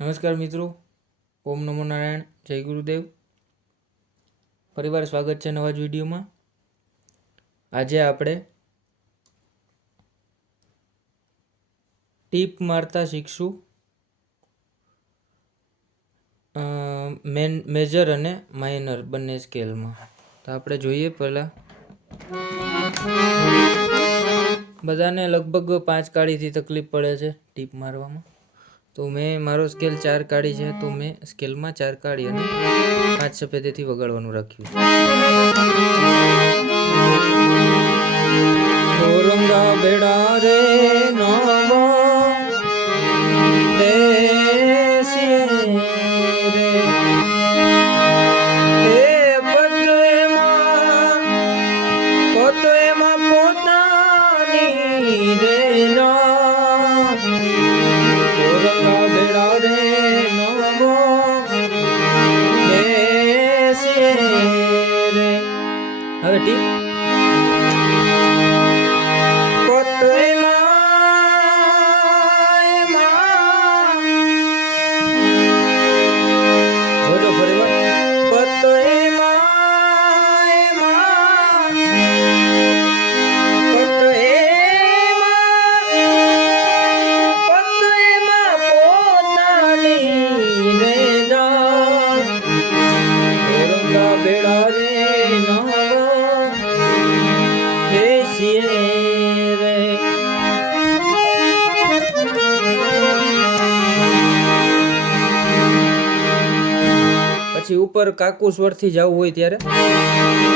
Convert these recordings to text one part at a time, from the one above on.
નમસ્કાર મિત્રો, ઓમ નમો નારાયણ, જય ગુરુદેવ. ફરીવાર સ્વાગત છે નવા જ વિડીયોમાં. આજે આપણે ટીપ મારતા શીખશું મેન, મેજર અને માઇનર બંને સ્કેલમાં. તો આપણે જોઈએ પહેલાં. બધાને લગભગ પાંચ કાળીથી તકલીફ પડે છે ટીપ મારવામાં. તો મેં મારો સ્કેલ ચાર કાઢી છે, તો મેં સ્કેલમાં ચાર કાઢી અને પાંચ સફેદેથી વગાડવાનું રાખ્યું. ઔરંગા બેડા રે કાકુ સ્વરથી જવું હોય ત્યારે?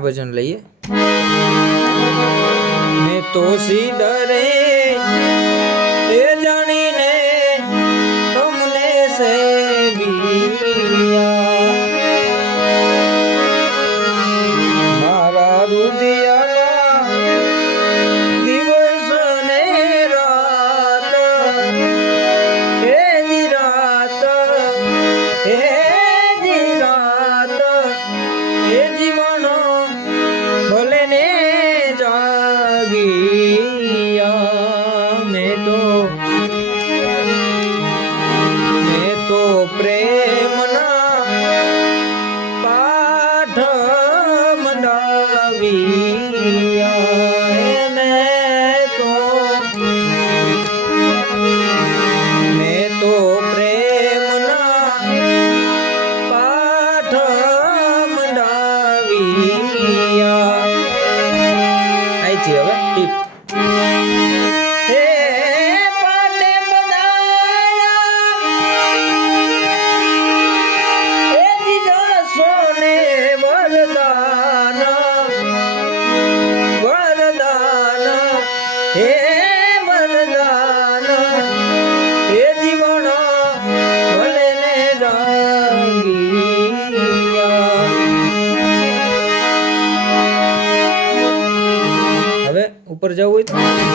ભજન લઈએ? મેં તો સીધરે જવું હોય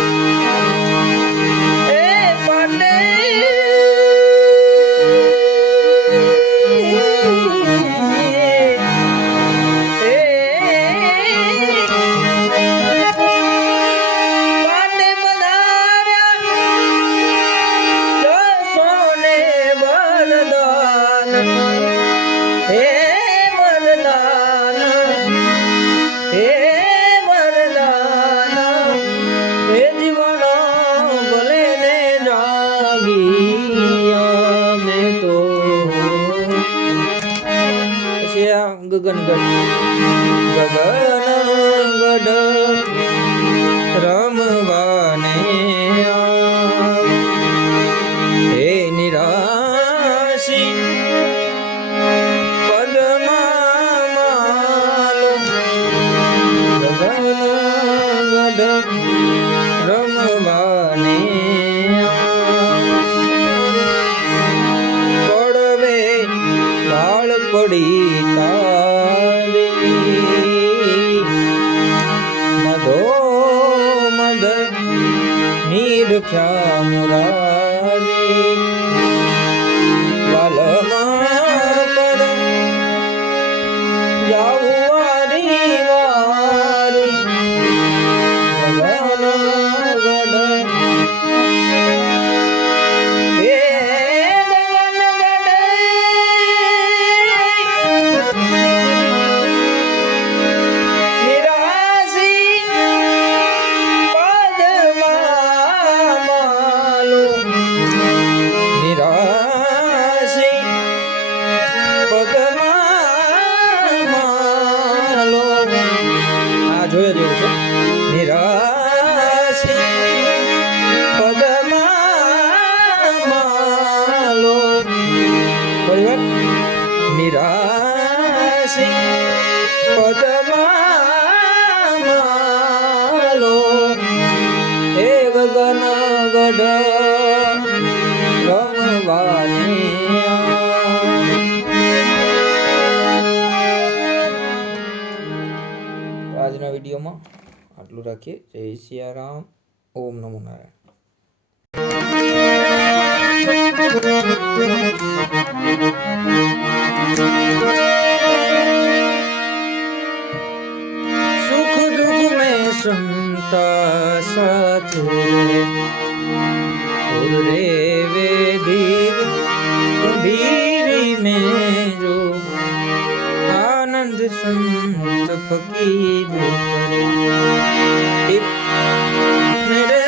kamura રાખીએ જય સિયારામ ઓમ નમો નારાયણ સુખ દુઃખ મેં સુનતા સાથે રે વેદી ગંભીર મેં જો সন্ত ফকির মেরে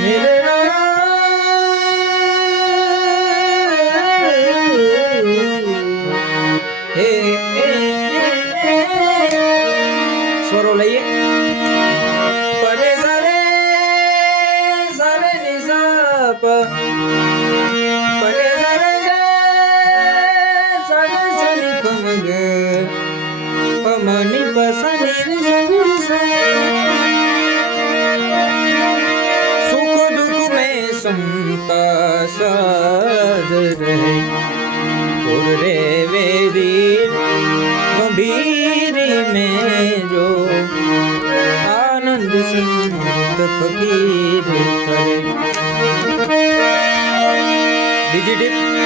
মেরে મની બસની સુખ દુઃખ મેં સંત રહે રે વેરી ગંભીરી મેં જો આનંદ સંત ફકીર કરે બીજી ટીપ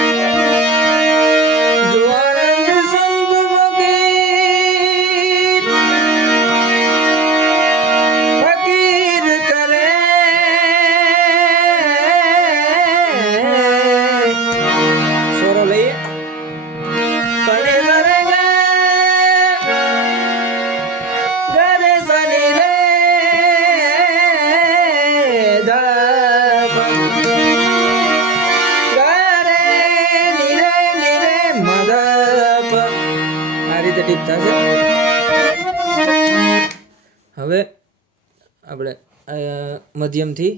મધ્યમથી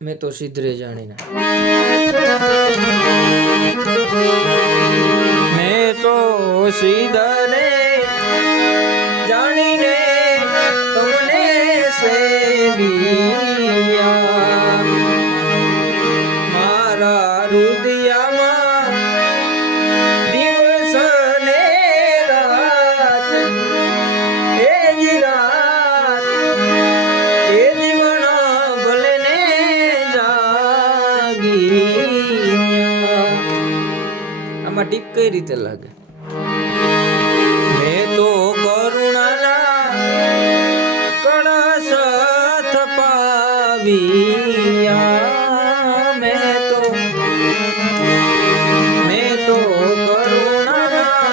મેં તો સિદ્ધરે જાણીને મેં તો સીધને કઈ રીતે લાગે? મેં તો કરુણાના થપાવ્યા મેં તો મેં તો કરુણાના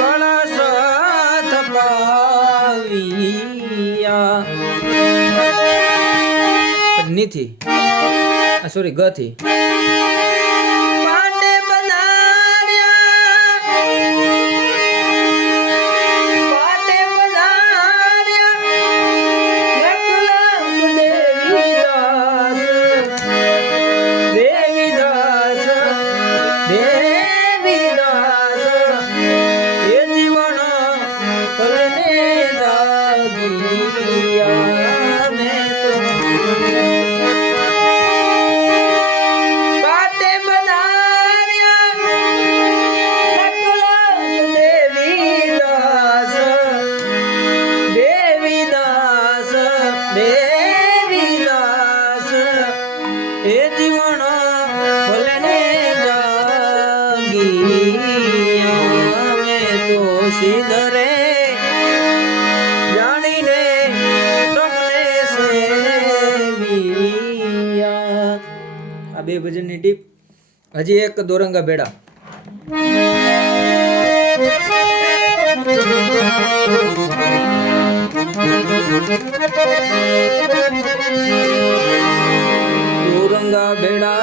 કળશ થપાવ્યા નીથી આ સોરી ગથી. ખુશી દરે જાણીને તમને આ બે ભજનની ટીપ હજી એક દોરંગા ભેડા. દોરંગા ભેડા